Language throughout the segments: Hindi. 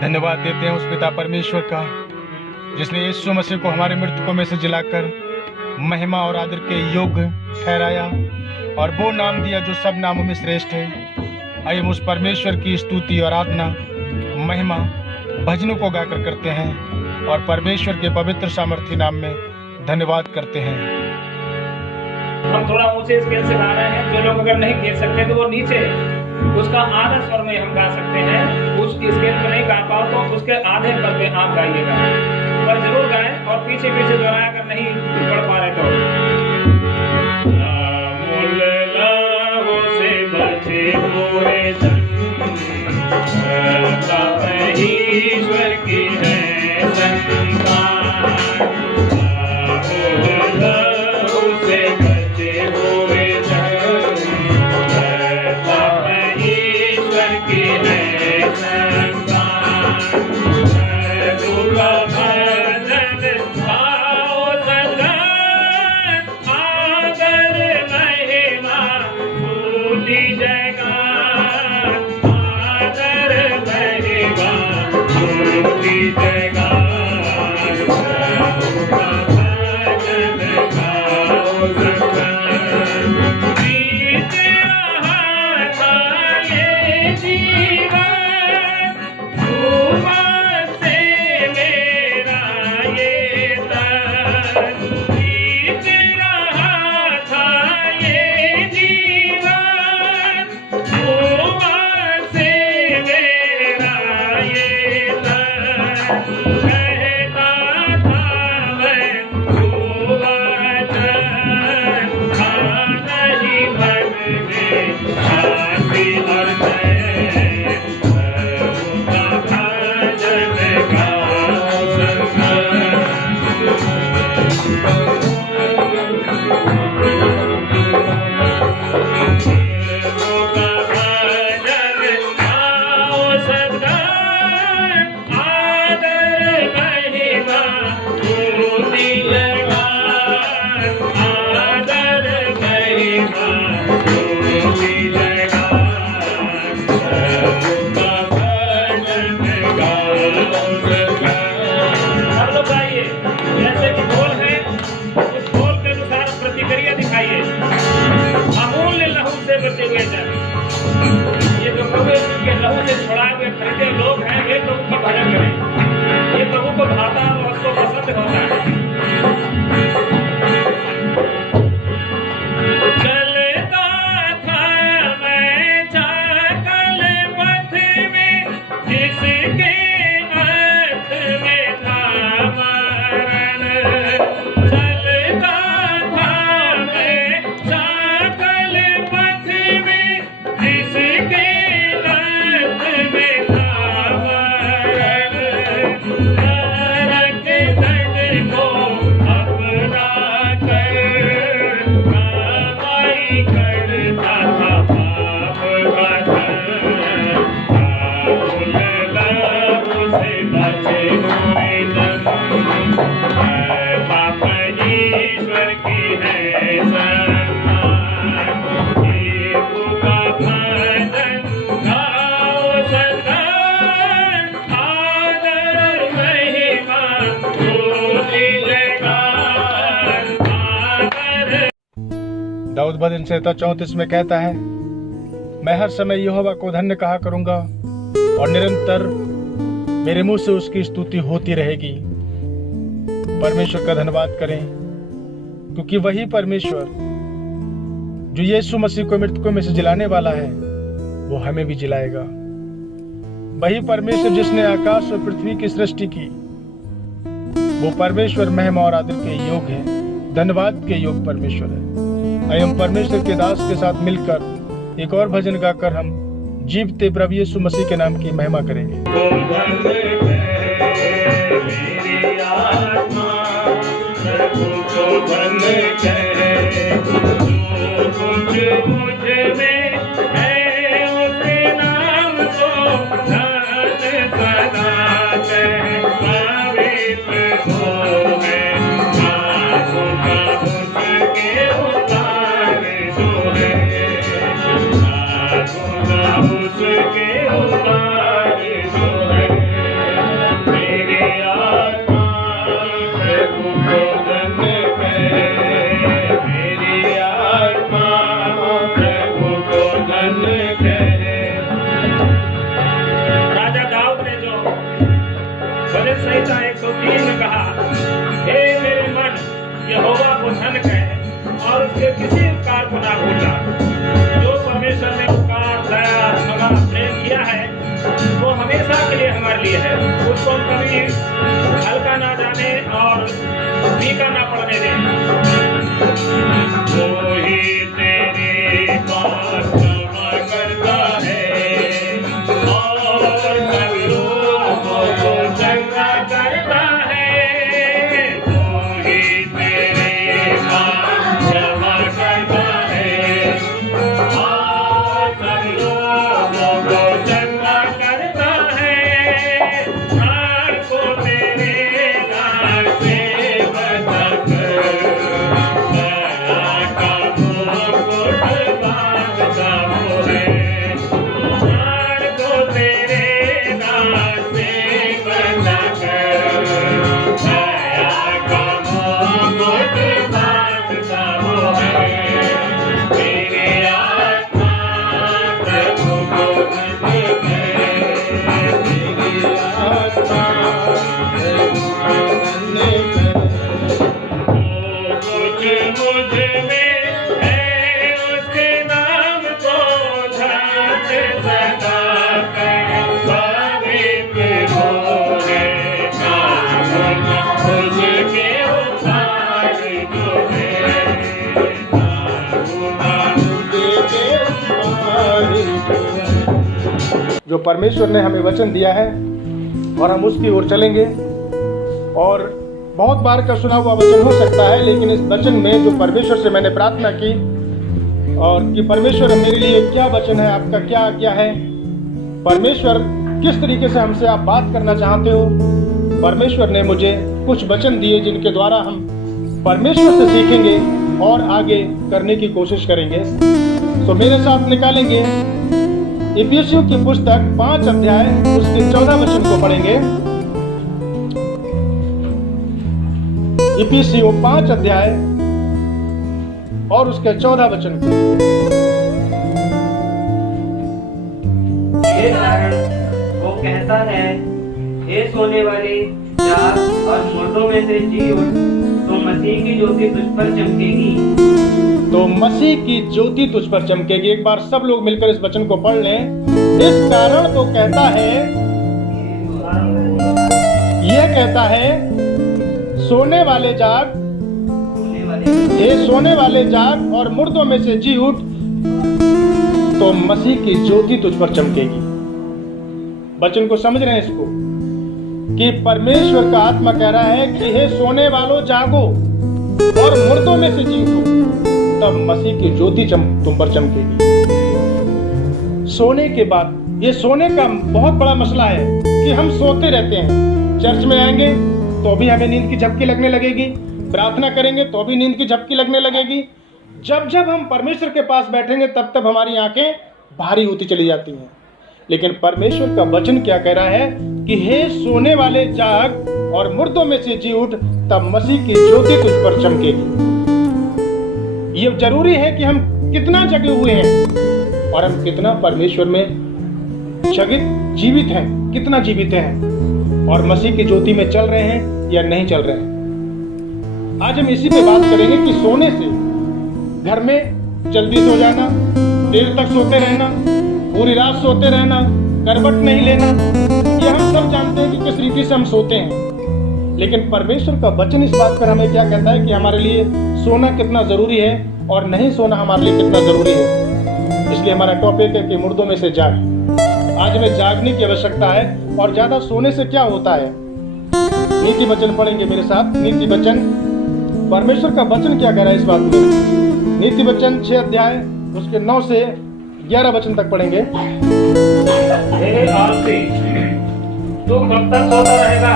धन्यवाद देते हैं उस पिता परमेश्वर का जिसने यीशु मसीह को हमारे मृतकों में से जिलाकर महिमा और आदर के योग्य ठहराया और वो नाम दिया जो सब नामों में श्रेष्ठ है। आइए हम उस परमेश्वर की स्तुति और आराधना महिमा भजनों को गाकर करते हैं और परमेश्वर के पवित्र सामर्थी नाम में धन्यवाद करते हैं। हम थोड़ा ऊंचे स्केल से गा रहे हैं। जो लोग अगर नहीं खेल सकते तो वो नीचे उसका आधा स्वर में हम गा सकते हैं। उस स्केल पे नहीं गा पाओ तो उसके आधे पर पे आप गाइएगा, पर जरूर गाएं और पीछे पीछे दोहराया अगर नहीं पढ़ पा रहे तो। से बचे पूरे ईश्वर की है संतान, से बचे हुए ईश्वर की है संतान। भजन भाव सदन आदर महिमा स्तुति जयकार, आदर महिमा स्तुति जयकार। भजन भाव सदन बीत रहा था ये जीवन, भूमन से मेरा ये तन। बीत रहा था ये जीवन, भूमन से मेरा ये तन। कहता था मैं सुवचन, था नहीं मन में शांति और चैन। प्रभु का भजन गाओ संगम। प्रभु का भजन गाओ सदन आदर महिमा स्तुति जयकार, आदर महिमा स्तुति जयकार। प्रभु का भजन गाओ सदन। सब लोग गाइए, जैसे कि बोल है उस बोल के अनुसार प्रतिक्रिया दिखाइए। अमूल्य लहू से बचे हुए जन, ये जो प्रभु यीशु के लहू से छुड़ाए हुए खरीदे लोग हैं, वे प्रभु की भजन करें। ये प्रभु को भाता और उसको पसंद होता है। चलता था मैं चाकल पथ में, जिसके अर्थ में था मरण। चलता था मैं चाकल पथ में, जिसके अर्थ में था मरण। नरक दंड को अपना कर कमाई करता था पाप का धन। राहुल लहू से बचे हुए जन, पाप ईश्वर की है संतान। प्रभु का भजन गाओ सदन आदर महिमा स्तुति जयकार, आदर। दाऊद भजन संहिता 34 में कहता है, मैं हर समय यहोवा को धन्य कहा करूंगा और निरंतर मेरे मुंह से उसकी स्तुति होती रहेगी। परमेश्वर का धन्यवाद करें क्योंकि वही परमेश्वर जो यीशु मसीह को मृतकों में से जिलाने वाला है वो हमें भी जिलाएगा। वही परमेश्वर जिसने आकाश और पृथ्वी की सृष्टि की, वो परमेश्वर महिमा और आदर के योग्य है, धन्यवाद के योग्य परमेश्वर है। आइए हम परमेश्वर के दास के साथ मिलकर एक और भजन गाकर हम जीवते प्रभु यीशु मसीह के नाम की महिमा करेंगे। चरित संहिता 103 में कहा, हे मेरे मन, यहोवा को धन कह और उसके किसी उपकार को ना भूलना। जो परमेश्वर ने उपकार, दया, क्षमा, प्रेम किया है वो हमेशा के लिए हमारे लिए है। उसको हम कभी हल्का ना जाने और फीका ना पड़ने दें। वही तेरी बात क्षमा करता है और सब लोगों को चंगा करता है। वही तेरी बात क्षमा करता है और सब लोगों को चंगा करता है। प्राण को तेरे नाम से बचाकर दया का मुकुट बांधता वो है। प्राण को तेरे नाम से बचाकर दया का मुकुट बांधता वो है। मेरी आत्मा प्रभु को धन्य करे। मेरी आत्मा प्रभु को धन्य करे। कुछ मुझ में है उसके नाम को ध्यान सदा कर पवित्र हो है। नाम उसके उपाय जो है, नाम उसके उपाय जो है। जो परमेश्वर ने हमें वचन दिया है और हम उसकी ओर चलेंगे। और बहुत बार का सुना हुआ वचन हो सकता है, लेकिन इस वचन में जो परमेश्वर से मैंने प्रार्थना की और कि परमेश्वर मेरे लिए क्या वचन है, आपका क्या आज्ञा है, परमेश्वर किस तरीके से हमसे आप बात करना चाहते हो, परमेश्वर ने मुझे कुछ वचन दिए जिनके द्वारा हम परमेश्वर से सीखेंगे और आगे करने की कोशिश करेंगे। तो मेरे साथ निकालेंगे इफिसियों की पुस्तक 5 अध्याय उसके 14 वचन को पढ़ेंगे। इफिसियों 5 अध्याय और उसके 14 वचन को। ये कारण वो कहता है, हे सोने वाले जाग और मुर्दों में से जी उठ, तो मसीह की ज्योति तुझ पर चमकेगी। तो मसीह की ज्योति तुझ पर चमकेगी। एक बार सब लोग मिलकर इस वचन को पढ़ लें। इस कारण तो कहता है, यह कहता है, सोने वाले जाग, ये सोने वाले जाग और मुर्दों में से जी उठ, तो मसीह की ज्योति तुझ पर चमकेगी। वचन को समझ रहे हैं इसको कि परमेश्वर का आत्मा कह रहा है कि हे सोने वालों जागो और मुर्दों में से जी उठो, तब मसीह की ज्योति तुम पर चमकेगी। सोने के बाद, ये सोने का बहुत बड़ा मसला है कि हम सोते रहते हैं। चर्च में आएंगे तो भी हमें नींद की झपकी लगने लगेगी, प्रार्थना करेंगे तो भी नींद की झपकी लगने लगेगी। जब जब हम परमेश्वर के पास बैठेंगे तब तब हमारी आंखें भारी होती चली जाती हैं। लेकिन परमेश्वर का वचन क्या कह रहा है कि हे सोने वाले जाग और मुर्दों में से जी उठ, तब मसीह की ज्योति तुझ पर चमकेगी। ये जरूरी है कि हम कितना जगे हुए हैं और हम कितना परमेश्वर में जीवित हैं, कितना जीवित हैं और मसीह की ज्योति में चल रहे हैं या नहीं चल रहे हैं। आज हम इसी पे बात करेंगे कि सोने से, घर में जल्दी सो जाना, देर तक सोते रहना, पूरी रात सोते रहना, करवट नहीं लेना, ये हम सब जानते हैं कि किस रीति से हम सोते हैं। लेकिन परमेश्वर का वचन इस बात पर हमें क्या कहता है कि हमारे लिए सोना कितना जरूरी है और नहीं सोना हमारे लिए कितना जरूरी है। इसलिए हमारा टॉपिक है कि मुर्दों में से जाग। आज हमें जागने की आवश्यकता है और ज्यादा सोने से क्या होता है। नीति वचन पढ़ेंगे मेरे साथ। नीति वचन, परमेश्वर का वचन क्या कह रहा है इस बात में। नीति वचन 6 अध्याय उसके 9 से 11 वचन तक पढ़ेंगे। हे आलसी, तू कब तक सोता रहेगा?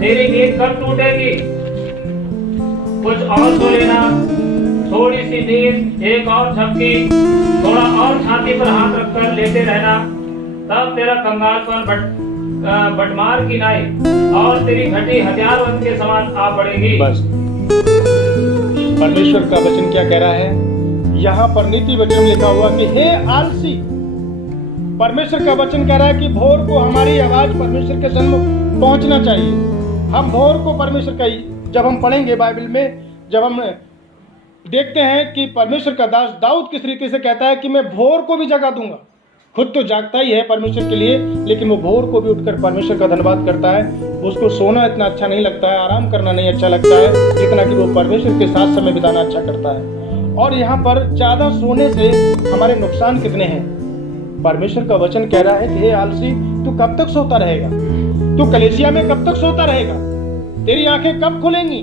तेरी नींद कब टूटेगी? कुछ और सो लेना, थोड़ी सी नींद, एक और झपकी, थोड़ा और छाती पर हाथ रखकर लेटे रहना, तब तेरा कंगालपन बटमार की नाई और तेरी घटी हथियारबंद के समान आ पड़ेगी। बस परमेश्वर का वचन क्या कह रहा है यहाँ पर नीति वचन में लिखा हुआ कि हे आलसी, परमेश्वर का वचन कह रहा है कि भोर को हमारी आवाज परमेश्वर के सन्मुख पहुंचना चाहिए। हम भोर को परमेश्वर का, जब हम पढ़ेंगे बाइबल में, जब हम देखते हैं कि परमेश्वर का दास दाऊद किस रीति से कहता है कि मैं भोर को भी जगा दूंगा। खुद तो जागता ही है परमेश्वर के लिए, लेकिन वो भोर को भी उठकर परमेश्वर का धन्यवाद करता है। उसको सोना इतना अच्छा नहीं लगता है, आराम करना नहीं अच्छा लगता है, जितना कि वो परमेश्वर के साथ समय बिताना अच्छा करता है। और यहाँ पर ज्यादा सोने से हमारे नुकसान कितने हैं। परमेश्वर का वचन कह रहा है कि हे आलसी, तू कब तक सोता रहेगा? तू कलीसिया में कब तक सोता रहेगा? तेरी आंखें कब खुलेंगी?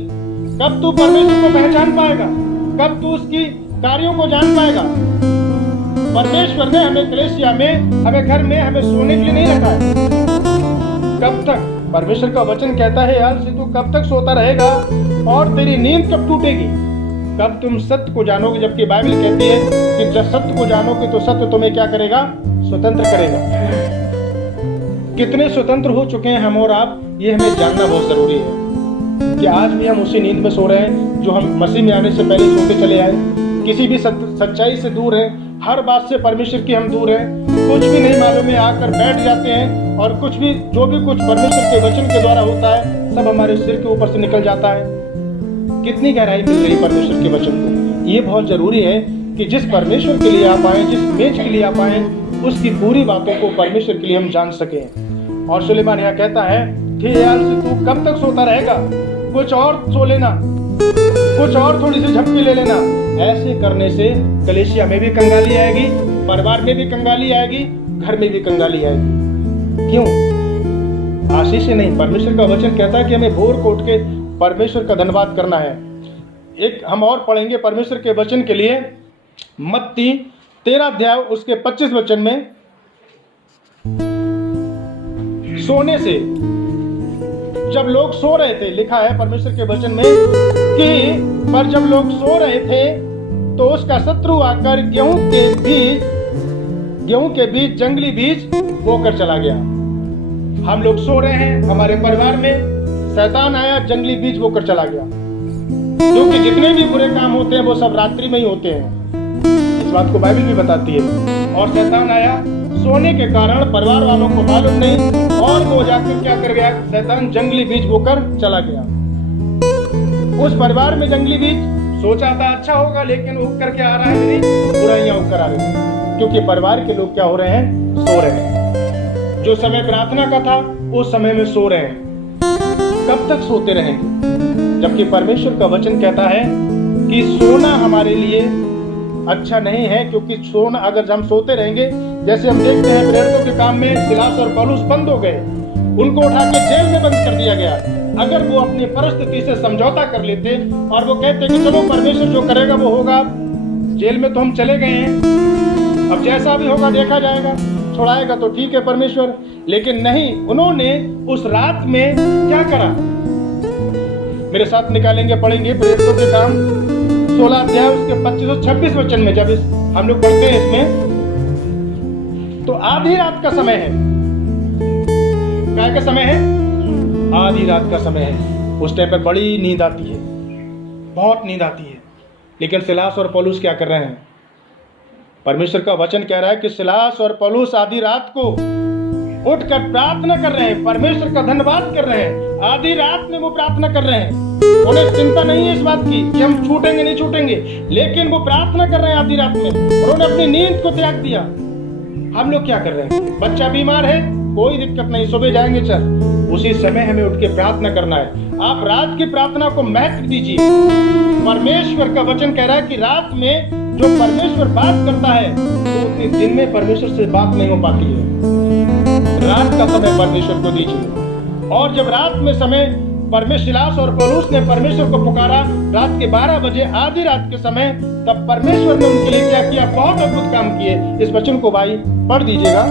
कब तू परमेश्वर को पहचान पाएगा? कब तू उसकी कार्यों को जान पाएगा? परमेश्वर ने हमें कलीसिया में, हमें घर में, हमें सोने के लिए नहीं रखा है। कब तक? परमेश्वर का वचन कहता है आलसी, तू कब तक सोता रहेगा और तेरी नींद कब टूटेगी? कब तुम सत्य को जानोगे? जबकि बाइबल कहती है कि जब सत्य को जानोगे तो सत्य तुम्हें क्या करेगा? स्वतंत्र करेगा। कितने स्वतंत्र हो चुके हैं हम और आप, ये हमें जानना बहुत जरूरी है कि आज भी हम उसी नींद में सो रहे हैं जो हम मसीह में आने से पहले सोते चले आए। किसी भी सच्चाई से दूर है, हर बात से परमेश्वर की हम दूर हैं, कुछ भी नहीं मालूम है आकर बैठ जाते हैं, और कुछ भी जो भी कुछ परमेश्वर के वचन के द्वारा होता है सब हमारे सिर के ऊपर से निकल जाता है। कितनी गहराई मिल रही परमेश्वर के वचन को। ये बहुत जरूरी है कि जिस परमेश्वर के लिए आप आए, जिस मेज के लिए आप आए, उसकी पूरी बातों को परमेश्वर के लिए हम जान सकें। और सुलेमान यहाँ कहता है कि यार तू कब तक सोता रहेगा? कुछ और सो लेना, कुछ और थोड़ी सी झपकी ले लेना। ऐसे करने से कलीसिया में भी कंगाली आएगी, परिवार में भी कंगाली आएगी, घर में भी कंगाली आएगी। क्यों? आशीष से नहीं, परमेश्वर का वचन कहता है कि हमें भोर को उठ के परमेश्वर का धन्यवाद करना है। एक हम और पढ़ेंगे परमेश्वर के वचन के लिए, मत्ती 13 अध्याय उसके 25 वचन में। सोने से, जब लोग सो रहे थे, लिखा है परमेश्वर के वचन में कि पर जब लोग सो रहे थे तो उसका शत्रु आकर गेहूं के बीज जंगली बीज बोकर चला गया। हम लोग सो रहे हैं, हमारे परिवार में शैतान आया, जंगली बीज बोकर चला गया। क्योंकि जितने भी बुरे काम होते हैं वो सब रात्रि में ही होते हैं, इस बात को बाइबल भी बताती है। और शैतान आया, सोने के कारण परिवार वालों को मालूम नहीं, और वो जाकर क्या कर गया? शैतान जंगली बीज बोकर चला गया। उस परिवार में जंगली बीज सोचा था अच्छा होगा, लेकिन उग कर क्या आ रहा है? बुराइयां उग कर आ रही हैं। क्योंकि परिवार के लोग क्या हो रहे हैं? सो रहे हैं। जो समय प्रार्थना का था उस समय में सो रहे हैं। कब तक सोते रहेंगे? जबकि परमेश्वर का वचन कहता है कि सोना हमारे लिए अच्छा नहीं है। क्योंकि सोना, अगर हम सोते रहेंगे, जैसे हम देखते हैं प्रेरितों के काम में सिलास और पौलुस बंद हो गए, उनको उठा के जेल में बंद कर दिया गया। अगर वो अपनी परिस्थिति से समझौता कर लेते और वो कहते कि चलो परमेश्वर जो करेगा वो होगा, जेल में तो हम चले गए हैं, अब जैसा भी होगा देखा जाएगा, छुड़ाएगा तो ठीक है परमेश्वर। लेकिन नहीं, उन्होंने उस रात में क्या करा? मेरे साथ निकालेंगे, पढ़ेंगे प्रेरितों के काम 16 अध्याय उसके 25 और 26 वचन में। जब हम लोग पढ़ते हैं इसमें, तो आधी रात का समय है। क्या का समय है? आधी रात का समय है। उस टाइम पर बड़ी नींद आती है, बहुत नींद आती है। लेकिन सिलास और पौलुस क्या कर रहे हैं? परमेश्वर का वचन कह रहा है कि सिलास और पौलुस आधी रात को उठकर प्रार्थना कर रहे हैं, परमेश्वर का धन्यवाद कर रहे हैं। आधी रात में वो प्रार्थना कर रहे हैं। उन्हें चिंता नहीं है इस बात की कि हम छूटेंगे नहीं छूटेंगे, लेकिन वो प्रार्थना कर रहे हैं आधी रात में। उन्होंने अपनी नींद को त्याग दिया। हम लोग क्या कर रहे हैं? बच्चा बीमार है, कोई दिक्कत नहीं, सुबह जाएंगे चल, उसी समय हमें उठ के प्रार्थना करना है। आप रात की प्रार्थना को महत्व दीजिए। परमेश्वर का वचन कह रहा है कि रात में जो परमेश्वर बात करता है तो उतने दिन में परमेश्वर से बात नहीं हो पाती है। रात का समय परमेश्वर को दीजिए। और जब रात में समय परमेश्वर, सिलास और पौलुस ने परमेश्वर को पुकारा रात के 12 बजे, आधी रात के समय, तब परमेश्वर ने उनके लिए क्या किया? बहुत अद्भुत काम किए। इस वचन को भाई पढ़ दीजिएगा,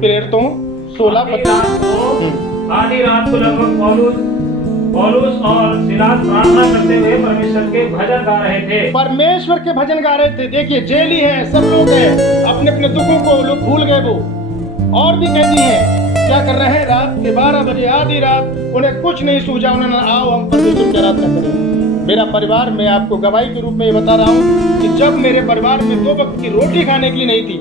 प्रेरितों 16 आधी रात को लगभग पौलुस और सिलास प्रार्थना करते हुए परमेश्वर के भजन गा रहे थे। परमेश्वर के भजन गा रहे थे। देखिए जेली है, सब लोग हैं, अपने अपने दुखों को लोग भूल गए। वो और भी कैदी हैं, क्या कर रहे हैं? रात के 12 बजे, आधी रात, उन्हें कुछ नहीं सूझा। उन्होंने आओ हम परमेश्वर की आराधना करें। मेरा परिवार, मैं आपको गवाही के रूप में ये बता रहा हूँ कि जब मेरे परिवार में 2 वक्त की रोटी खाने के लिए नहीं थी,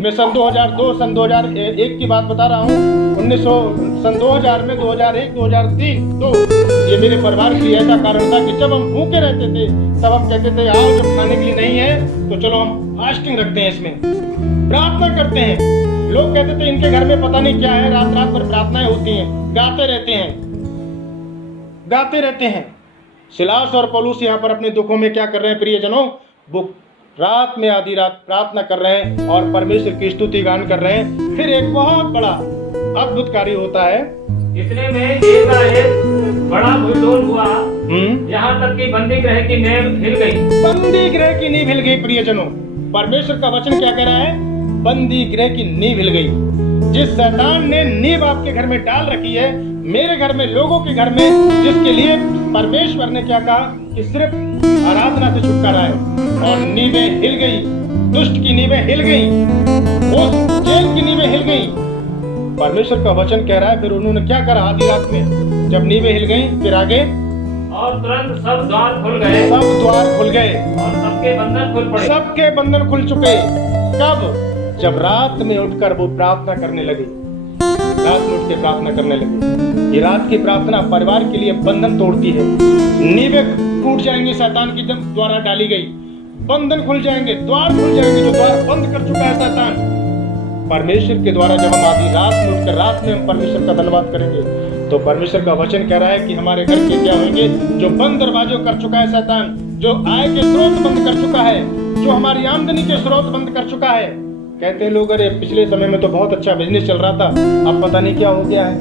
मैं सन 2002, सन 2001 की बात बता रहा हूँ, सन 2000 में, 2001, 2003, तो ये मेरे परिवार की ऐसा कारण था कि जब हम भूखे रहते थे तब हम कहते थे आओ, जब खाने के लिए नहीं है तो चलो हम फास्टिंग रखते हैं, इसमें प्रार्थना करते हैं। लोग कहते थे इनके घर में पता नहीं क्या है, रात रात भर प्रार्थनाएं होती हैं, गाते रहते हैं। सिलास और पौलुस यहाँ पर अपने दुखों में क्या कर रहे हैं प्रियजनों? वो रात में आधी रात प्रार्थना कर रहे हैं और परमेश्वर की स्तुति गान कर रहे हैं। फिर एक बहुत बड़ा अद्भुत कार्य होता है। इतने में एकाएक बड़ा भूडोल हुआ, यहाँ तक कि बंदी गृह की नींव हिल गई। बंदी गृह की नींव हिल गई प्रियजनों। परमेश्वर का वचन क्या कह रहा है? बंदी गृह की नींव हिल गई। जिस शैतान ने नींव आपके घर में डाल रखी है, मेरे घर में, लोगों के घर में, जिसके लिए परमेश्वर ने क्या कहा कि सिर्फ आराधना से छुटकारा है, और नींवें हिल गई, दुष्ट की नींवें हिल गई, उस जेल की नींवें हिल गई। परमेश्वर का वचन कह रहा है फिर उन्होंने क्या करा आधी रात में जब नींवें हिल गई, फिर आगे और तुरंत सब द्वार खुल गए, और सबके बंधन खुल पड़े। सबके बंधन खुल चुके। कब? जब रात में उठकर वो प्रार्थना करने लगे, रात में उठ के प्रार्थना करने लगे। ये रात की प्रार्थना परिवार के लिए बंधन तोड़ती है। नींवें टूट जाएंगे, शैतान की द्वारा डाली गई, बंधन खुल जाएंगे, द्वार खुल जाएंगे जो द्वार बंद कर चुका है शैतान। परमेश्वर के द्वारा जब हम आधी रात में उठकर रात में हम परमेश्वर का धन्यवाद करेंगे, तो परमेश्वर का वचन कह रहा है कि हमारे घर के क्या होंगे? जो बंद दरवाजे कर चुका है शैतान, जो आय के स्रोत बंद कर चुका है, जो हमारी आमदनी के स्रोत बंद कर चुका है। कहते हैं लोग, अरे पिछले समय में तो बहुत अच्छा बिजनेस चल रहा था, अब पता नहीं क्या हो गया है।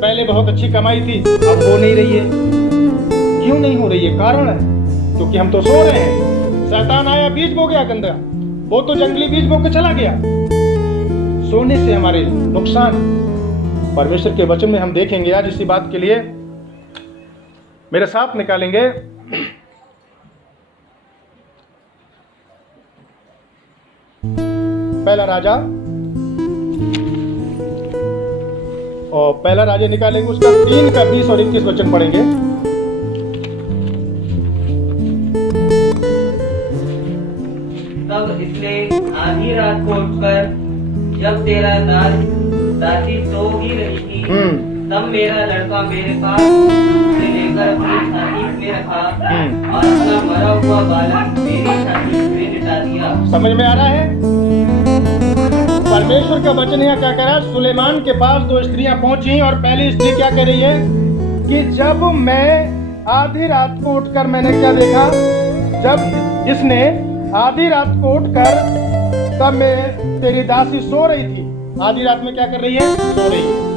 पहले बहुत अच्छी कमाई थी, अब हो नहीं रही है। क्यों नहीं हो रही है? कारण है क्योंकि हम तो सो रहे हैं। शैतान आया, बीज बो गया गंदा, वो तो जंगली बीज बो के चला गया। सोने से हमारे नुकसान परमेश्वर के वचन में हम देखेंगे। आज इसी बात के लिए मेरे साथ निकालेंगे पहला राजा, और पहला राजा निकालेंगे, उसका 3 का 20 और 21 वचन पढ़ेंगे। तब इसने आधी रात को उठकर, जब तेरा दासी सो ही रही थी, तब मेरा लड़का मेरे पास से लेकर अपनी छाती में रखा और अपना मरा हुआ बालक मेरी छाती में लिटा दिया। समझ में आ रहा है? परमेश्वर का वचन यहाँ क्या कह रहा है? सुलेमान के पास 2 स्त्रियां पहुंची और पहली स्त्री क्या कह रही है कि जब मैं आधी रात को उठकर मैंने क्या देखा, जब इसने आधी रात को उठकर, तब मैं तेरी दासी सो रही थी। आधी रात में क्या कर रही है? सो रही है।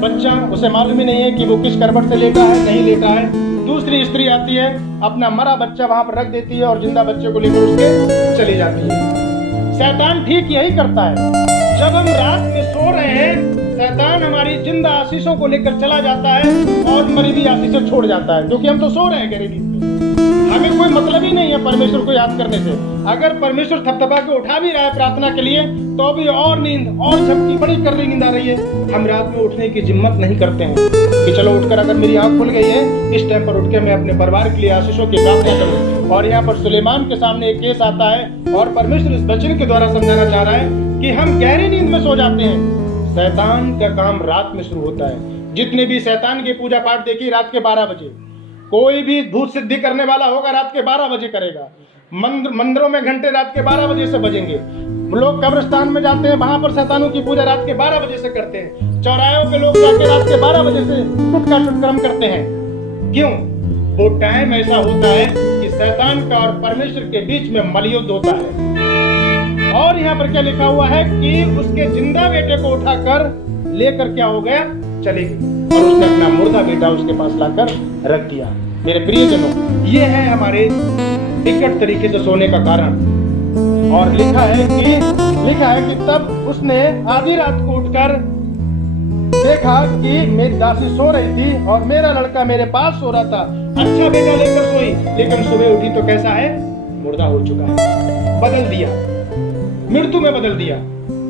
बच्चा, उसे मालूम ही नहीं है कि वो किस करवट से लेटा है, नहीं लेटा है। दूसरी स्त्री आती है, अपना मरा बच्चा वहां पर रख देती है और जिंदा बच्चे को लेकर उसके चली जाती है। शैतान ठीक यही करता है। जब हम रात में सो रहे हैं, शैतान हमारी जिंदा आशीषों को लेकर चला जाता है और मरी हुई आशीषें छोड़ जाता है, क्योंकि हम तो सो रहे हैं गहरी नींद में। हमें कोई मतलब ही नहीं है परमेश्वर को याद करने से। अगर परमेश्वर थपथपा के उठा भी रहा है प्रार्थना के लिए, तो भी और नींद और झपकी बड़ी कर रही नींद आ रही है। हम रात में उठने की हिम्मत नहीं करते हैं कि चलो उठकर, अगर मेरी आंख खुल गई है, इस टाइम पर उठ के मैं अपने परिवार के लिए आशीषों की प्रार्थना करूं। और यहाँ पर सुलेमान के सामने एक केस आता है और परमेश्वर इस वचन के द्वारा समझाना चाह रहा है कि हम गहरी नींद में सो जाते हैं। शैतान का काम रात में शुरू होता है। जितने भी शैतान की पूजा पाठ देखी, रात के 12 बजे। कोई भी भूत सिद्धि करने वाला होगा रात के 12 बजे करेगा। मंदिरों में घंटे रात के 12 बजे से बजेंगे। लोग कब्रिस्तान में जाते हैं, वहां पर शैतानों की पूजा रात के 12 बजे से करते हैं। चौराहों पे लोग जाके रात के 12 बजे से टुटका टुटक्रम करते हैं। क्यों? वो टाइम ऐसा होता है कि शैतान का और परमेश्वर के बीच में मलयुद्ध होता है। और यहाँ पर क्या लिखा हुआ है कि उसके जिंदा बेटे को उठाकर लेकर क्या हो गया? चले गए, और उसने अपना मुर्दा बेटा उसके पास लाकर रख दिया। मेरे प्रियजनों, ये है हमारे विकट तरीके से सोने का कारण। और लिखा है कि तब उसने आधी रात को उठकर देखा कि मेरी दासी सो रही थी और मेरा लड़का मेरे पास सो रहा था। अच्छा बेटा लेकर सोई, लेकिन सुबह उठी तो कैसा है? मुर्दा हो चुका है। बदल दिया, मृत्यु में बदल दिया।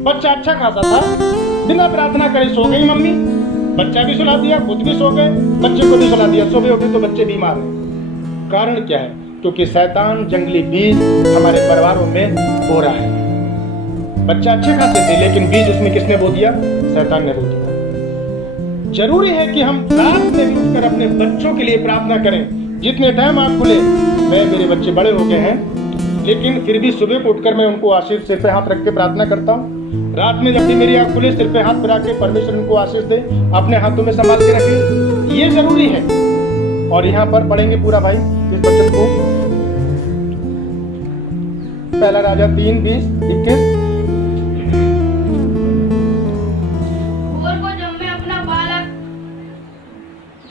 बच्चा अच्छा खासा था, बिना प्रार्थना करे सो गई मम्मी। बच्चा भी सुला दिया, खुद भी सो गए, बच्चे को भी सुला दिया, सुबह उठे तो बच्चे बीमार हैं। कारण क्या है? क्योंकि शैतान जंगली बीज हमारे परिवारों में हो रहा है। बच्चा अच्छे खासे थे, लेकिन बीज उसमें किसने बो दिया? शैतान ने बो दिया। जरूरी है कि हम रात में भी उठकर अपने बच्चों के लिए प्रार्थना करें। जितने टाइम आँख खुले, मेरे बच्चे बड़े हो गए हैं, लेकिन फिर भी सुबह को उठकर मैं उनको आशीष सिर पे हाथ रख के प्रार्थना करता हूँ। रात में जब भी मेरी आँख खुले, सिर पे हाथ फिरा के परमेश्वर उनको आशीष दे, अपने हाथों में संभाल के रखे, ये जरूरी है। और यहाँ पर पढ़ेंगे पूरा भाई इस वचन को, पहला राजा 3:20-21। भोर को जब मैं अपना बालक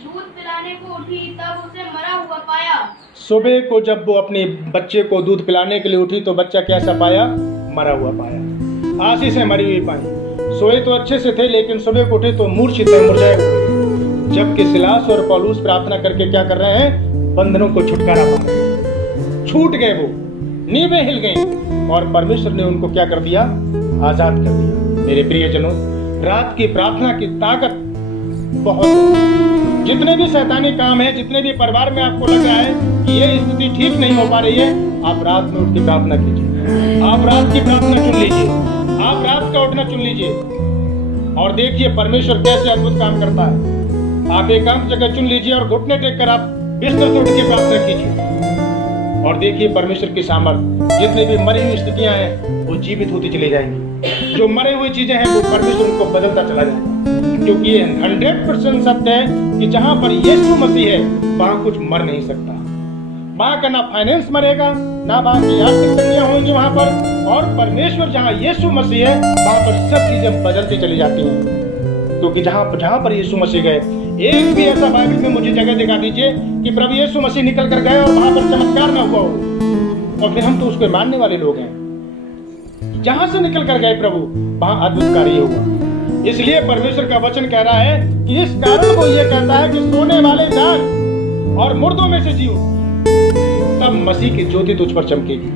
दूध पिलाने को उठी, तब उसे मरा हुआ पाया। सुबह को जब वो अपने बच्चे को दूध पिलाने के लिए उठी तो बच्चा कैसा पाया? मरा हुआ पाया। आशीष है मरी हुई पाई। सोए तो अच्छे से थे, लेकिन सुबह को उठे तो मूर्छित है, मुरझाए हुए। जबकि सिलास और पौलुस प्रार्थना करके क्या कर रहे हैं? बंधनों को छुटकारा पा रहे हैं। छूट गए, वो नींवें हिल गई और परमेश्वर ने उनको क्या कर दिया? आजाद कर दिया। मेरे प्रियजनों, रात की प्रार्थना की ताकत बहुत है। जितने भी शैतानी काम है, जितने भी परिवार में आपको लग रहा है कि ये स्थिति ठीक नहीं हो पा रही है, आप रात में उठ के प्रार्थना कीजिए। आप रात की प्रार्थना चुन लीजिए, आप रात का उठना चुन लीजिए और देखिए परमेश्वर कैसे अद्भुत काम करता है। आप एकांत जगह चुन लीजिए और घुटने टेक कर आप बिस्तर से उठ के प्रार्थना कीजिए और देखिए परमेश्वर की सामर्थ। जितने भी मरी हुई स्थितियां हैं वो जीवित होती चली जाएंगी। जो मरे हुई चीजें हैं वो परमेश्वर उनको बदलता चला जाएगा, क्योंकि ये 100% सत्य है कि जहां पर यीशु मसीह है वहां कुछ मर नहीं सकता। वहां का ना फाइनेंस मरेगा, ना वहां की आर्थिक तंगियां होंगी वहां पर। और परमेश्वर जहां यीशु मसीह है वहां पर सब चीजें बदलती चली जाती हैं, क्योंकि जहां पर यीशु मसीह गए, एक भी ऐसा बाइबल में मुझे जगह दिखा दीजिए कि प्रभु यीशु मसीह निकल कर गए और वहां पर चमत्कार ना हुआ हो। और फिर हम तो उसको मानने वाले लोग हैं। जहां से निकल कर गए प्रभु, वहां अद्भुत कार्य हुआ। इसलिए परमेश्वर का वचन कह रहा है कि इस कारण वो ये कहता है कि सोने वाले जाग और मुर्दों में से जियो, तब मसीह की ज्योति तुझ पर चमकेगी।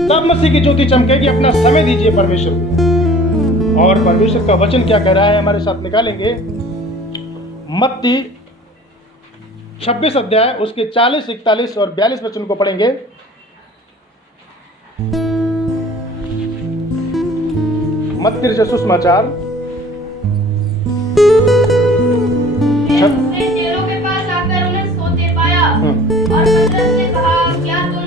तब मसीह की ज्योति चमकेगी। अपना समय दीजिए परमेश्वर को। और परमेश्वर का वचन क्या कह रहा है, हमारे साथ निकालेंगे मत्ती 26 अध्याय उसके 40, 41 और 42 वचन को पढ़ेंगे। मत्ती रचित सुसमाचार चेलों के पास आकर उन्हें सोते पाया और पतरस ने कहा, क्या तुम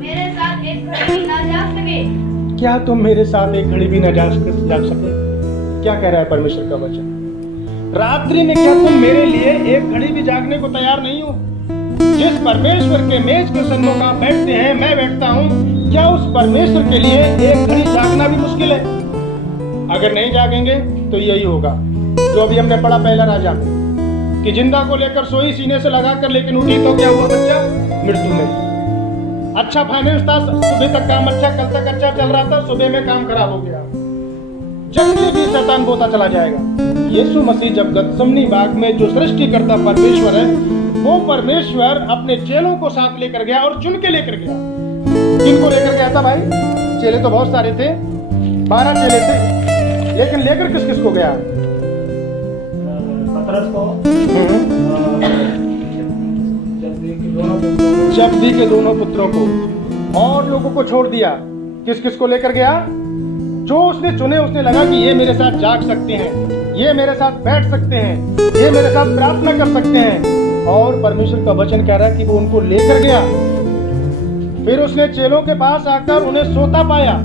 मेरे साथ एक घड़ी भी ना जाग सके? क्या तुम मेरे साथ एक घड़ी भी न जाग सके? क्या कह रहा है परमेश्वर का वचन? रात्रि में क्या तुम मेरे लिए एक घड़ी भी जागने को तैयार नहीं हो? जिस परमेश्वर के मेज के सन्मुख आप बैठते हैं, मैं बैठता हूँ, क्या उस परमेश्वर के लिए एक घड़ी जागना भी मुश्किल है? अगर नहीं जागेंगे तो यही होगा जो अभी हमने पढ़ा पहला राजा में, कि जिंदा को लेकर सोई सीने से लगाकर, लेकिन उठी तो क्या हुआ? बच्चा मृत्यु में। अच्छा फाइनेंस था, सुबह तक काम अच्छा, कल तक अच्छा चल रहा था, सुबह में काम खराब हो गया। जंगली भी शैतान बोता चला जाएगा। यीशु मसीह जब गतसमनी बाग में जो सृष्टिकर्ता परमेश्वर है, वो परमेश्वर अपने चेलों को साथ लेकर गया और चुन के लेकर गया। किनको लेकर गया था भाई? चेले तो बहुत सारे थे, 12 चेले थे, लेकिन लेकर किस किस को गया? पतरस को, जब्दी के दोनों पुत्रों को और लोगों को छोड़ दिया। किस किस को लेकर गया? जो उसने चुने। उसने लगा कि ये मेरे साथ जाग सकते हैं, ये मेरे साथ बैठ सकते हैं, ये मेरे साथ प्रार्थना कर सकते हैं। और परमेश्वर का वचन कह रहा है कि वो उनको लेकर गया। फिर उसने चेलों के पास आकर उन्हें सोता पाया।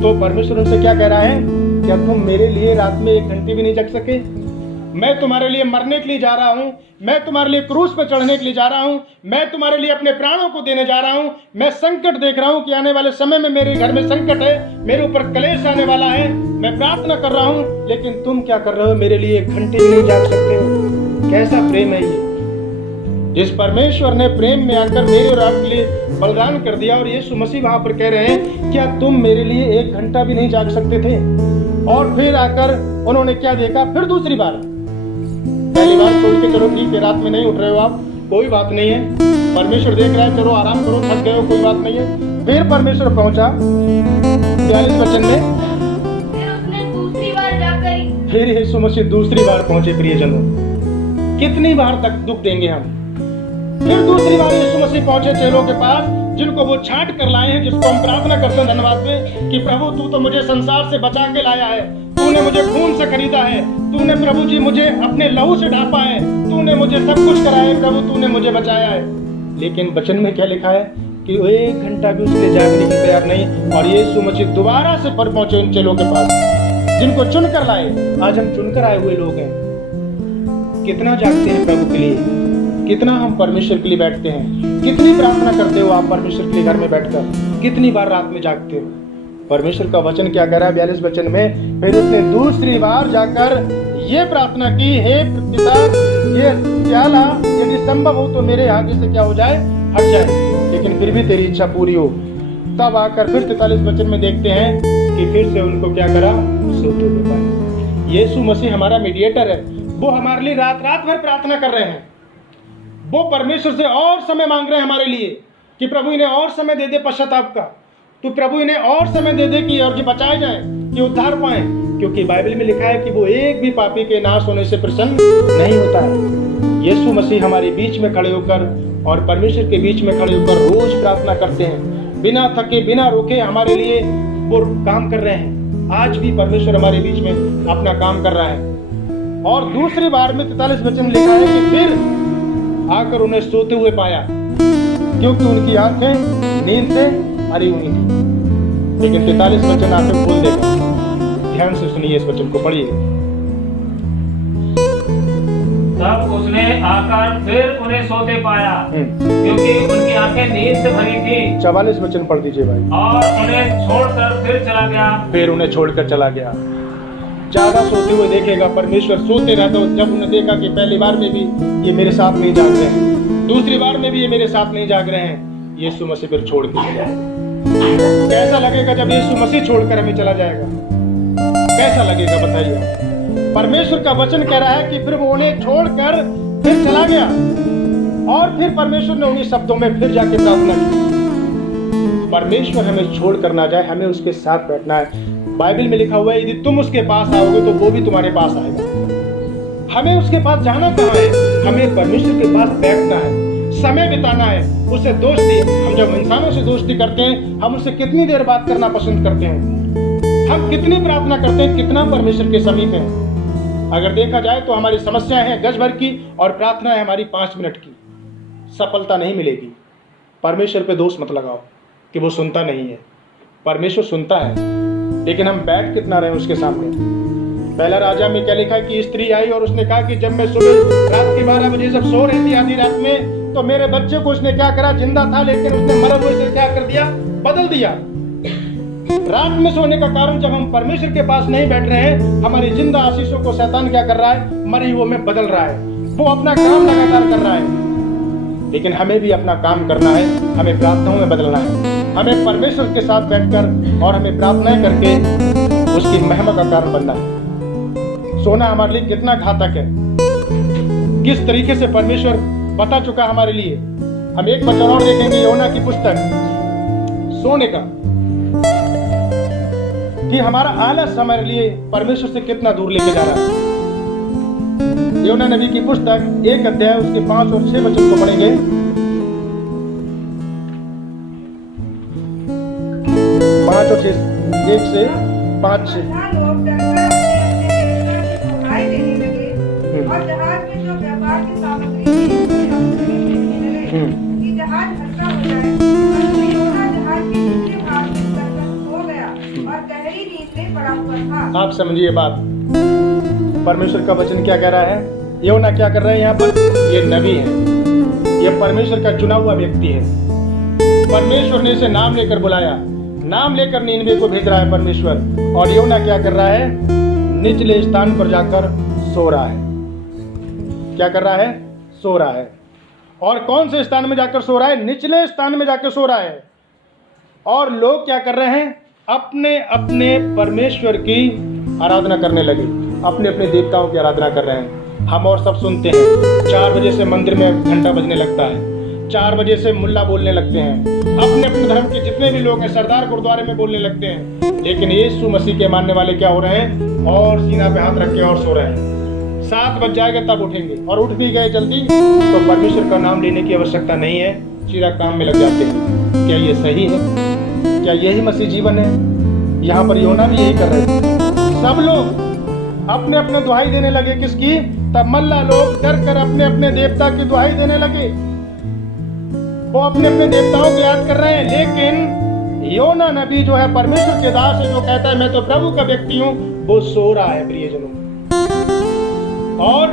तो परमेश्वर उनसे क्या कह रहा है? क्या तुम मेरे लिए रात में एक घंटे भी नहीं जग सके? मैं तुम्हारे लिए मरने के लिए जा रहा हूँ, मैं तुम्हारे लिए क्रूस पर चढ़ने के लिए जा रहा हूँ, मैं तुम्हारे लिए अपने प्राणों को देने जा रहा हूँ। मैं संकट देख रहा हूँ कि आने वाले समय में मेरे घर में संकट है, मेरे ऊपर क्लेश आने वाला है। मैं प्रार्थना कर रहा हूँ, लेकिन तुम क्या कर रहे हो? मेरे लिए एक घंटे भी नहीं जाग सकते हो। कैसा प्रेम है ये! जिस परमेश्वर ने प्रेम में आकर मेरे और आपके लिए बलिदान कर दिया, और यीशु मसीह वहां पर कह रहे हैं, क्या तुम मेरे लिए एक घंटा भी नहीं जाग सकते थे? और फिर आकर उन्होंने क्या देखा? फिर दूसरी बार, पहली बार छोड़ के चलो ठीक है, रात में नहीं उठ रहे हो आप, कोई बात नहीं है, परमेश्वर देख रहा है, चलो आराम करो, थक गए हो, कोई बात नहीं है। फिर परमेश्वर पहुंचा 42 वचन में, फिर उसने दूसरी बार जाकर फिर यीशु मसीह दूसरी बार पहुंचे प्रियजनों। कितनी बार तक दुख देंगे हम? फिर दूसरी बार यीशु मसीह पहुंचे चेलों के पास, जिनको वो छांट कर लाए हैं, जिसको हम प्रार्थना करते हैं धन्यवाद में कि प्रभु तू तो मुझे संसार से बचा के लाया है, तूने मुझे खून से खरीदा है, तूने प्रभु जी मुझे अपने लहू से ढांपा है, तूने मुझे सब कुछ कराया है प्रभु, तूने मुझे बचाया है। लेकिन वचन में क्या लिखा है कि वो 1 घंटा भी उसके लिए जागने की तैयार नहीं, और यीशु मसीह दोबारा से पर पहुंचे उन चेलों के पास जिनको चुनकर लाए। आज हम चुनकर आए हुए लोग हैं। कितना जागते हैं प्रभु के लिए, कितना हम परमेश्वर के लिए बैठते हैं, कितनी प्रार्थना करते हो आप परमेश्वर के लिए घर में बैठकर, कितनी बार रात में जागते हो। परमेश्वर का वचन क्या कह रहा है 42 वचन में, फिर उसने दूसरी बार जाकर ये प्रार्थना की, हे पिता ये प्याला यदि संभव हो तो मेरे आगे से क्या हो जाए, हट जाए, लेकिन फिर भी तेरी इच्छा पूरी हो। तब आकर फिर 43 वचन में देखते हैं कि फिर से उनको क्या करा, सोते हुए पाए। यीशु मसीह हमारा मीडिएटर है, वो हमारे लिए रात रात भर प्रार्थना कर रहे हैं। वो परमेश्वर से और समय मांग रहे हैं हमारे लिए कि प्रभु इन्हें और समय दे दे पश्चाताप का, तो प्रभु इन्हें और समय दे दे कि और कि बचाए जाएं, कि उद्धार पाएं, क्योंकि बाइबल में लिखा है कि वो एक भी पापी के नाश होने से प्रसन्न नहीं होता है। यीशु मसीह हमारे बीच में खड़े होकर और परमेश्वर के बीच में खड़े होकर रोज प्रार्थना करते हैं, बिना थके बिना रुके हमारे लिए वो काम कर रहे हैं। आज भी परमेश्वर हमारे बीच में अपना काम कर रहा है। और दूसरी बार में 43 वचन लिखा है कि फिर आकर उन्हें सोते हुए पाया, क्योंकि उनकी आंखें नींद से भरी हुई थी। लेकिन 43 वचन आंखें खोल देगा। ध्यान से सुनिए, इस वचन को पढ़िए। तब उसने आकर फिर उन्हें सोते पाया, क्योंकि उनकी आंखें नींद से भरी थी। 44 वचन पढ़ दीजिए भाई। और उन्हें छोड़कर फिर चला गया। फिर उन्हें छोड़कर चला गया। ज्यादा सोते हुए देखेगा परमेश्वर, सोते रहते हो। जब उन्हें देखा कि पहली बार में भी ये मेरे साथ नहीं जाग रहे हैं, दूसरी बार में भी ये मेरे साथ नहीं जाग रहे हैं, यीशु मसीह फिर छोड़ के चला जाएगा। कैसा लगेगा जब यीशु मसीह छोड़कर हमें चला जाएगा? कैसा लगेगा बताइए? परमेश्वर का वचन कह रहा है कि फिर वो उन्हें छोड़कर फिर चला गया, और फिर परमेश्वर ने उन्हीं शब्दों में फिर जाके प्रार्थना की। परमेश्वर हमें छोड़कर ना जाए, हमें उसके साथ बैठना है। बाइबल में लिखा हुआ है यदि तुम उसके पास आओगे तो वो भी तुम्हारे पास आएगा। हमें उसके पास जाना कहाँ है? हमें परमेश्वर के पास बैठना है, समय बिताना है, उससे दोस्ती। हम जब इंसानों से दोस्ती करते हैं, हम उससे कितनी देर बात करना पसंद करते हैं, हम कितनी प्रार्थना करते हैं, कितना परमेश्वर के समीप है। अगर देखा जाए तो हमारी समस्याएं हैं गज भर की और प्रार्थना है हमारी 5 मिनट की। सफलता नहीं मिलेगी। परमेश्वर पे दोष मत लगाओ कि वो सुनता नहीं है। परमेश्वर सुनता है, लेकिन हम बैठ कितना रहे उसके सामने। पहला राजा में क्या लिखा है कि स्त्री आई और उसने कहा कि जब मैं सुबह रात के 12 बजे जब सो रही थी आधी रात में, तो मेरे बच्चे को उसने क्या करा, जिंदा था लेकिन उसने मरे हुए से क्या कर दिया, बदल दिया। रात में सोने का कारण, जब हम परमेश्वर के पास नहीं बैठ रहे हैं, हमारी जिंदा आशीषों को शैतान क्या कर रहा है, मरे हुए में बदल रहा है। वो अपना काम लगातार कर रहा है। लेकिन हमें भी अपना काम करना है, हमें प्रार्थनाओं में बदलना है, हमें परमेश्वर के साथ बैठकर और हमें प्रार्थनाएं करके उसकी महिमा का कारण बनना है। सोना हमारे लिए कितना घातक है, किस तरीके से परमेश्वर बता चुका हमारे लिए। हम एक वचन और देखेंगे योना की पुस्तक सोने का, कि हमारा आलस हमारे लिए परमेश्वर से कितना दूर लेके जा रहा है। योना नबी की पुस्तक 1 अध्याय उसके 5 और 6 वचन को पढ़ेंगे। 5 और 6, 1 से 5 से। और जहाज में जो व्यापार की सामग्री थी, कि जहाज हल्का हो जाए, और योना जहाज के निचले भाग में उतरकर सो गया और गहरी नींद में पड़ा हुआ था। आप समझिए बात, परमेश्वर का वचन क्या कह रहा है। योना क्या कर रहे हैं यहाँ पर? ये नबी है, ये परमेश्वर का चुना हुआ व्यक्ति है। परमेश्वर ने इसे नाम लेकर बुलाया, नाम लेकर नीनवे को भेज रहा है परमेश्वर। और योना क्या कर रहा है? निचले स्थान पर जाकर सो रहा है। क्या कर रहा है? सो रहा है। और कौन से स्थान में जाकर सो रहा है? निचले स्थान में जाकर सो रहा है। और लोग क्या कर रहे हैं? अपने अपने परमेश्वर की आराधना करने लगे, अपने अपने देवताओं की आराधना कर रहे हैं। हम और सब सुनते हैं 4 बजे से मंदिर में घंटा बजने लगता है, 4 बजे से मुल्ला बोलने लगते हैं, अपने अपने धर्म के जितने भी लोग हैं सरदार गुरुद्वारे में बोलने लगते हैं। लेकिन यीशु मसीह के मानने वाले क्या हो रहे हैं? और सीना पे हाथ रख के और सो रहे हैं। 7 बज जाएगा तब उठेंगे, और उठ भी गए जल्दी तो परमेश्वर का नाम लेने की आवश्यकता नहीं है, सीधा काम में लग जाते हैं। क्या ये सही है? क्या यही मसीह जीवन है? यहाँ पर योना भी यही कर रहे थे। सब लोग अपने अपने दुहाई देने लगे। किसकी? तब मल्ला लोग डर कर अपने अपने देवता की दुहाई देने लगे। वो अपने अपने देवताओं को याद कर रहे हैं। लेकिन योना नबी जो है परमेश्वर के दास है, जो कहता है मैं तो प्रभु का व्यक्ति हूँ, वो सो रहा है प्रियजनों। और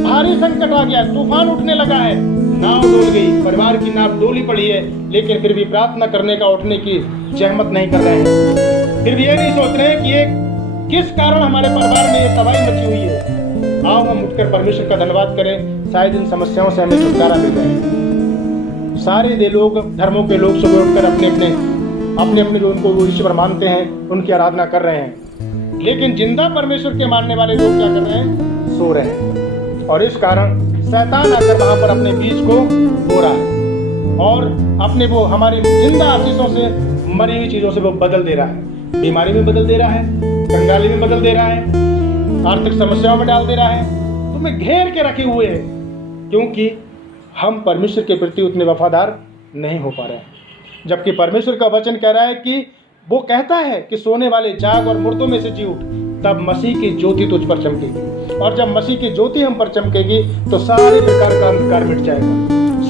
भारी संकट आ गया, तूफान उठने लगा है, नाव डूब गई, परिवार की नाव डोली पड़ी है। लेकिन फिर भी प्रार्थना करने का, उठने की जहमत नहीं कर रहे हैं। फिर भी ये नहीं सोच रहे हैं कि ये किस कारण हमारे परिवार में ये तबाही मची हुई है। आओ हम उठकर परमेश्वर का धन्यवाद करें, शायद इन समस्याओं से हमें छुटकारा मिल जाए। सारे दे लोग, धर्मों के लोग सुबह उठकर अपने अपने जो उनको ईश्वर मानते हैं उनकी आराधना कर रहे हैं। लेकिन जिंदा परमेश्वर के मानने वाले लोग क्या कर रहे हैं? सो रहे हैं। और इस कारण शैतान आकर वहां पर अपने बीज को बो रहा है और अपने वो हमारी जिंदा आशीषों से मरी हुई चीजों से वो बदल दे रहा है। बीमारी में बदल दे रहा है, कंगाली में बदल दे रहा है, आर्थिक समस्याओं में डाल दे रहा है। तुम्हें घेर के रखे हुए है, क्योंकि हम परमेश्वर के प्रति उतने वफादार नहीं हो पा रहे हैं। जबकि परमेश्वर का वचन कह रहा है कि वो कहता है कि सोने वाले जाग और मुर्दों में से जी उठ, तब मसीह की ज्योति तुझ पर चमकेगी। और जब मसीह की ज्योति हम पर चमकेगी तो सारे प्रकार का अंधकार मिट जाएगा,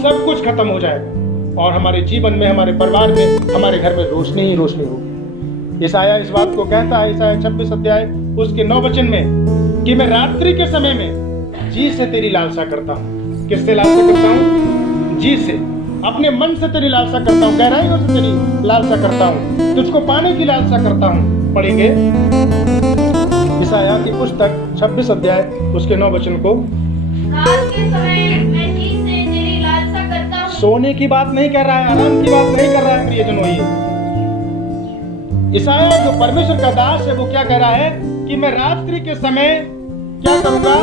सब कुछ खत्म हो जाएगा और हमारे जीवन में, हमारे परिवार में, हमारे घर में रोशनी ही रोशनी होगी। यशायाह इस बात को कहता है, यशायाह 26 अध्याय उसके 9 वचन में, कि मैं रात्रि के समय में जी से तेरी लालसा करता हूँ। किससे लालसा करता हूँ? जी से, अपने मन से तेरी लालसा करता हूँ, गहराइयों से तेरी लालसा करता हूँ, तुझको पाने की लालसा करता हूँ। पढ़ेंगे यशायाह की पुस्तक 26 अध्याय उसके 9 वचन को। रात के समय मैं जी से तेरी लालसा करता हूँ। सोने की बात नहीं कर रहा है, आराम की बात नहीं कर रहा है प्रियजनों। ये यशायाह जो परमेश्वर का दास है वो क्या कह रहा है कि मैं रात्रि के समय क्या करूंगा?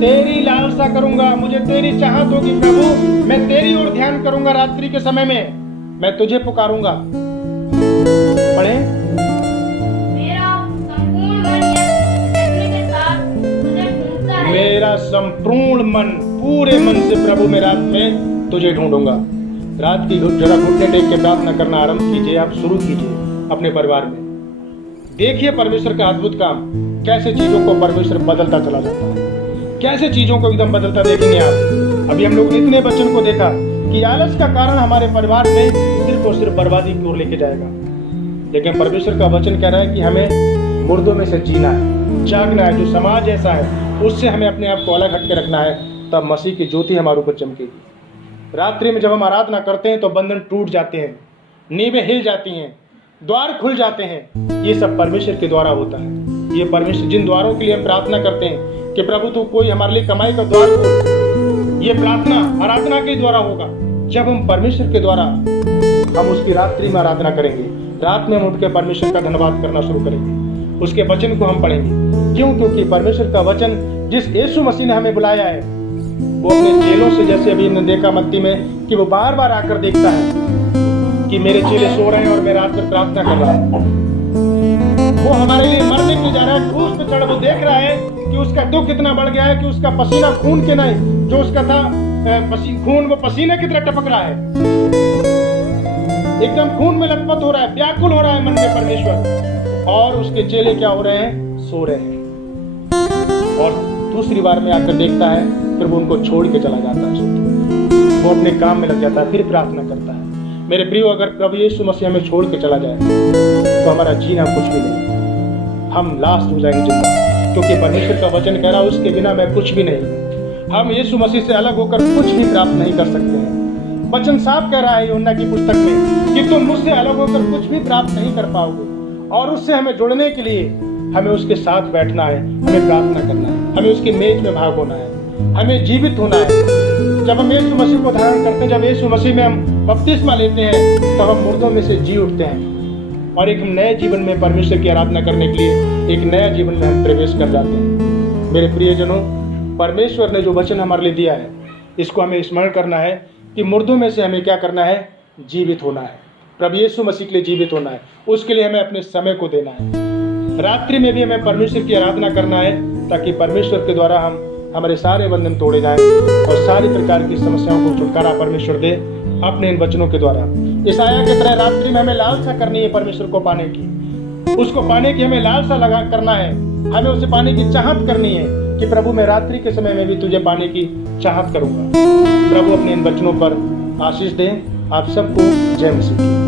तेरी लालसा करूंगा, मुझे तेरी चाहत होगी प्रभु, मैं तेरी ओर ध्यान करूंगा। रात्रि के समय में मैं तुझे पुकारूंगा। पढ़े, मेरा संपूर्ण मन, पूरे मन से प्रभु मैं रात में तुझे ढूंढूंगा। रात की जरा घुटने टेक के प्रार्थना करना आरंभ कीजिए, आप शुरू कीजिए अपने परिवार में। देखिए परमेश्वर का अद्भुत काम, कैसे चीजों को परमेश्वर बदलता चला जाता है, कैसे चीजों को एकदम बदलता देखेंगे आप। अभी हम लोग ने इतने बच्चों को देखा कि आलस का कारण हमारे परिवार में सिर्फ और सिर्फ बर्बादी की ओर लेके जाएगा। लेकिन परमेश्वर का वचन कह रहा है कि हमें मुर्दों में से जीना है, जागना है। जो समाज ऐसा है उससे हमें अपने आप को अलग हट के रखना है, तब मसीह की ज्योति हमारे ऊपर चमकेगी। रात्रि में जब हम आराधना करते हैं तो बंधन टूट जाते हैं, नींवें हिल जाती हैं, द्वार खुल जाते हैं। ये सब परमेश्वर के द्वारा होता है। ये परमेश्वर, जिन द्वारों के लिए हम प्रार्थना करते हैं कि प्रभु तू कोई हमारे लिए कमाई का द्वार खोल, ये प्रार्थना आराधना के द्वारा होगा। जब हम परमेश्वर के द्वारा हम उसकी रात्रि में आराधना करेंगे, रात में हम उठ के परमेश्वर का धन्यवाद करना शुरू करेंगे, उसके वचन को हम पढ़ेंगे। क्यों? क्योंकि परमेश्वर का वचन जिस यीशु मसीह ने हमें बुलाया है, वो अपने चेलों से, जैसे अभी हमने देखा मत्ती में, कि वो बार बार आकर देखता है कि मेरे चेले सो रहे हैं और मैं रात में प्रार्थना कर रहा हूँ। वो हमारे लिए मरने के जा रहा है, क्रूस पे चढ़, वो देख रहा है कि उसका दुख इतना बढ़ गया है कि उसका पसीना खून के नहीं, जो उसका था खून, वो पसीने की तरह टपक रहा है, एकदम खून में लथपथ हो रहा है, व्याकुल हो रहा है मन में परमेश्वर। और उसके चेले क्या हो रहे हैं? सो रहे हैं। और दूसरी बार में आकर देखता है, फिर वो उनको छोड़ के चला जाता है, वो अपने काम में लग जाता है, फिर प्रार्थना करता है। मेरे प्रियो, अगर प्रभु यीशु मसीह हमें छोड़ के चला जाए तो हमारा जीना कुछ भी नहीं, हम लास्ट हो जाएंगे जिंदा। क्योंकि परमेश्वर का वचन कह रहा है उसके बिना मैं कुछ भी नहीं। हम यीशु मसीह से अलग होकर कुछ भी प्राप्त नहीं कर सकते हैं। वचन साफ कह रहा है यूहन्ना की पुस्तक में कि तुम मुझसे अलग होकर कुछ भी प्राप्त नहीं कर पाओगे। और उससे हमें जुड़ने के लिए हमें उसके साथ बैठना है, हमें प्रार्थना करना है, हमें उसकी मेज में भाग होना है, हमें जीवित होना है। जब हम यीशु मसीह को धारण करते हैं, जब यीशु मसीह में हम बपतिस्मा लेते हैं, तब हम मुर्दों में से जी उठते हैं और एक नए जीवन में परमेश्वर की आराधना करने के लिए एक नया जीवन में हम प्रवेश कर जाते हैं। मेरे प्रियजनों, परमेश्वर ने जो वचन हमारे लिए दिया है इसको हमें स्मरण करना है कि मुर्दों में से हमें क्या करना है, जीवित होना है। प्रभु यीशु मसीह के लिए जीवित होना है, उसके लिए हमें अपने समय को देना है। रात्रि में भी हमें परमेश्वर की आराधना करना है, ताकि परमेश्वर के द्वारा हमारे सारे बंधन तोड़े जाएं और सारी प्रकार की समस्याओं को छुटकारा परमेश्वर दे अपने इन वचनों के द्वारा। ईसाया की तरह रात्रि में हमें लालसा करनी है परमेश्वर को पाने की, उसको पाने की हमें लालसा लगा करना है, हमें उसे पाने की चाहत करनी है कि प्रभु मैं रात्रि के समय में भी तुझे पाने की चाहत करूंगा। प्रभु अपने इन वचनों पर आशीष दें। आप सबको जय मसीह।